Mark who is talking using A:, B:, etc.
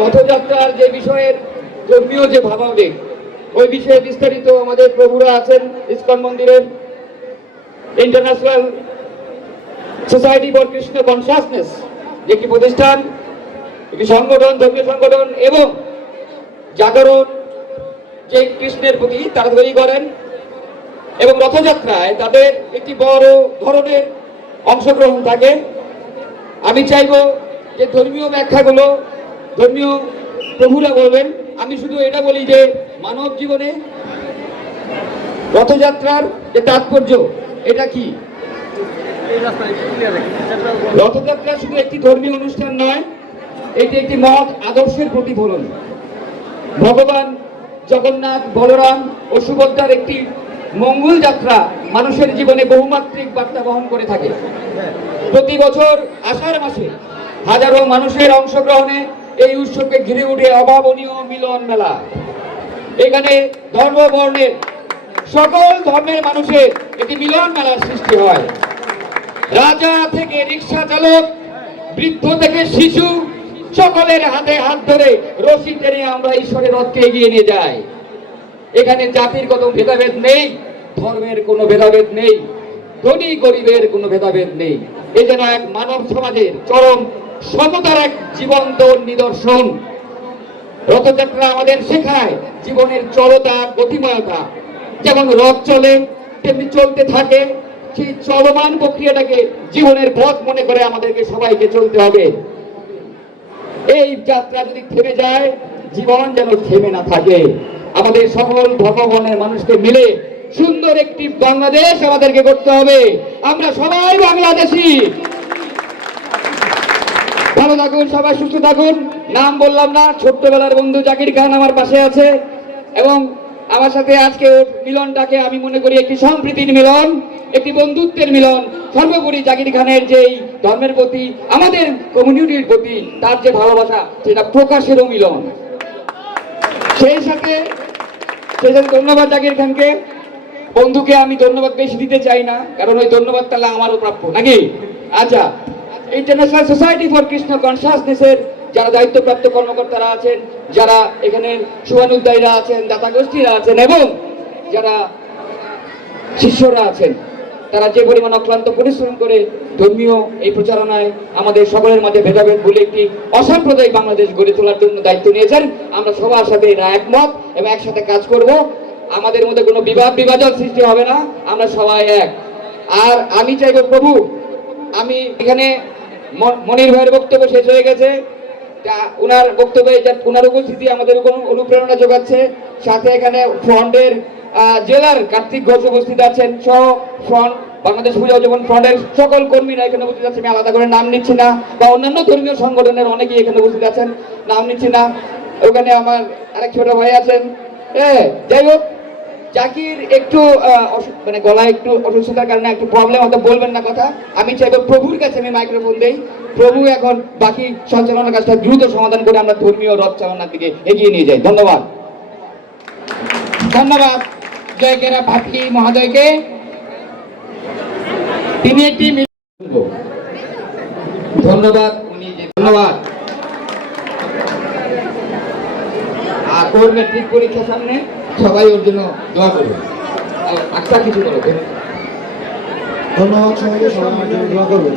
A: রথযাত্রার যে বিষয়ের ধর্মীয় যে ভাবাবেগ, ওই বিষয়ে বিস্তারিত আমাদের প্রভুরা আছেন ইস্কন মন্দিরের international society for Krishna consciousness যে একটি প্রতিষ্ঠান একটি সংগঠন, ধর্মীয় সংগঠন এবং জাগরণ যে কৃষ্ণের প্রতি তারা তৈরি করেন এবং রথযাত্রায় তাদের একটি বড় ধরনের অংশগ্রহণ থাকে। আমি চাইব যে ধর্মীয় ব্যাখ্যাগুলো ধর্মীয় প্রভুরা বলবেন, আমি শুধু এটা বলি যে মানব জীবনে রথযাত্রার যে তাৎপর্য, এটা কি? রথযাত্রা শুধু একটি ধর্মীয় অনুষ্ঠান নয়, এটি একটি মহৎ আদর্শের প্রতিফলন। ভগবান জগন্নাথ, বলরাম ও সুভদ্রার একটি মঙ্গল যাত্রা মানুষের জীবনে বহুমাত্রিক বার্তা বহন করে থাকে। প্রতি বছর আষাঢ় মাসে হাজারো মানুষের অংশগ্রহণে এই উৎসবকে ঘিরে উঠে অভাবনীয় মিলন মেলা। এখানে ধর্ম বর্ণের সকল ধর্মের মানুষের একটি মিলন মেলার সৃষ্টি হয়। রাজা থেকে রিক্সা চালক, বৃদ্ধ থেকে শিশু, সকলের হাতে হাত ধরে রশি টেনে আমরা ঈশ্বরের রথকে এগিয়ে নিয়ে যাই। এখানে জাতির কোনো ভেদাভেদ নেই, ধর্মের কোনো ভেদাভেদ নেই, ধনী গরিবের কোনো ভেদাভেদ নেই। এ যেন এক মানব সমাজের চরম সমতার এক জীবন্ত নিদর্শন। রথযাত্রা আমাদের শেখায় জীবনের চলতা, গতিময়তা। যেমন রথ চলে, তেমনি চলতে থাকে। সেই চলমান প্রক্রিয়াটাকে জীবনের পথ মনে করে আমাদেরকে সবাইকে চলতে হবে। এই যাত্রা যদি থেমে যায়, জীবন যেন থেমে না থাকে। আমাদের সকল ধর্মবর্ণের মানুষকে মিলে সুন্দর একটি বাংলাদেশ আমাদেরকে করতে হবে। আমরা সবাই বাংলাদেশি। ভালো থাকুন, সবাই সুস্থ থাকুন। নাম বললাম না, ছোট্টবেলার বন্ধু জাকির খান আমার পাশে আছে। এবং আমার সাথে আজকে মিলনটাকে আমি মনে করি একটি সম্প্রীতির মিলন, একটি বন্ধুত্বের মিলন। সর্বোপরি জাকির খানের যেই ধর্মের প্রতি, আমাদের কমিউনিটির প্রতি তার যে ভালোবাসা, সেটা প্রকাশেরও মিলন। সেই সাথে সেই সাথে ধন্যবাদ জাকির খানকে। বন্ধুকে আমি ধন্যবাদ বেশি দিতে চাই না, কারণ ওই ধন্যবাদ তাহলে আমারও প্রাপ্য। নাকি? আচ্ছা ইন্টারন্যাশনাল সোসাইটি ফর কৃষ্ণ কনসাসনেসের যারা দায়িত্বপ্রাপ্ত কর্মকর্তারা আছেন, যারা এখানে শুভানুদ্দায়ীরা আছেন দাতা গোষ্ঠীরা আছেন এবং যারা শিষ্যরা আছেন, তারা যে পরিমাণ অক্লান্ত পরিশ্রম করে ধর্মীয় এই প্রচারণায় আমাদের সকলের মাঝে ভেদাভেদ বলে একটি অসাম্প্রদায়িক বাংলাদেশ গড়ে তোলার জন্য দায়িত্ব নিয়েছেন। আমরা সবার সাথে এরা একমত এবং একসাথে কাজ করব। আমাদের মধ্যে কোনো বিবাদ বিভাজন সৃষ্টি হবে না। আমরা সবাই এক। আর আমি চাইব প্রভু, আমি এখানে মনির ভাইয়ের বক্তব্য শেষ হয়ে গেছে। তা উনার বক্তব্যে যা উনার উপস্থিতি আমাদের অনুপ্রেরণা যোগাচ্ছে। সাথে এখানে ফ্রন্টের জেলার কার্তিক ঘোষ উপস্থিত আছেন, সহ ফ্রন্ট, বাংলাদেশ পূজা যেমন ফ্রন্টের সকল কর্মীরা এখানে উপস্থিত আছেন। আমি আলাদা করে নাম নিচ্ছি না, বা অন্যান্য ধর্মীয় সংগঠনের অনেকেই এখানে উপস্থিত আছেন, নাম নিচ্ছি না। ওখানে আমার আরেক ছোট ভাই আছেন। হ্যাঁ যাই হোক জাকির একটু মানে গলায় একটু অসুস্থতার কারণে একটু প্রবলেম হয়তো বলবেন না কথা। আমি চাইব প্রভুর কাছে আমি মাইক্রোফোন দেই। প্রভু এখন বাকি সঞ্চালনার কাজটা দ্রুত সমাধান করে আমরা ধর্মীয় রথ চালনার দিকে এগিয়ে নিয়ে যাই। ধন্যবাদ।
B: ধন্যবাদ জয়কেরা ভাটি মহোদয়কে তিনি একটি
A: ধন্যবাদ, উনি ধন্যবাদ আর ওর ম্যাট্রিক পরীক্ষা সামনে, সবাই ওর জন্য দোয়া করবে। আচ্ছা কিছু বলো।
C: ধন্যবাদ সবাইকে, সবাই আমার জন্য দোয়া করবেন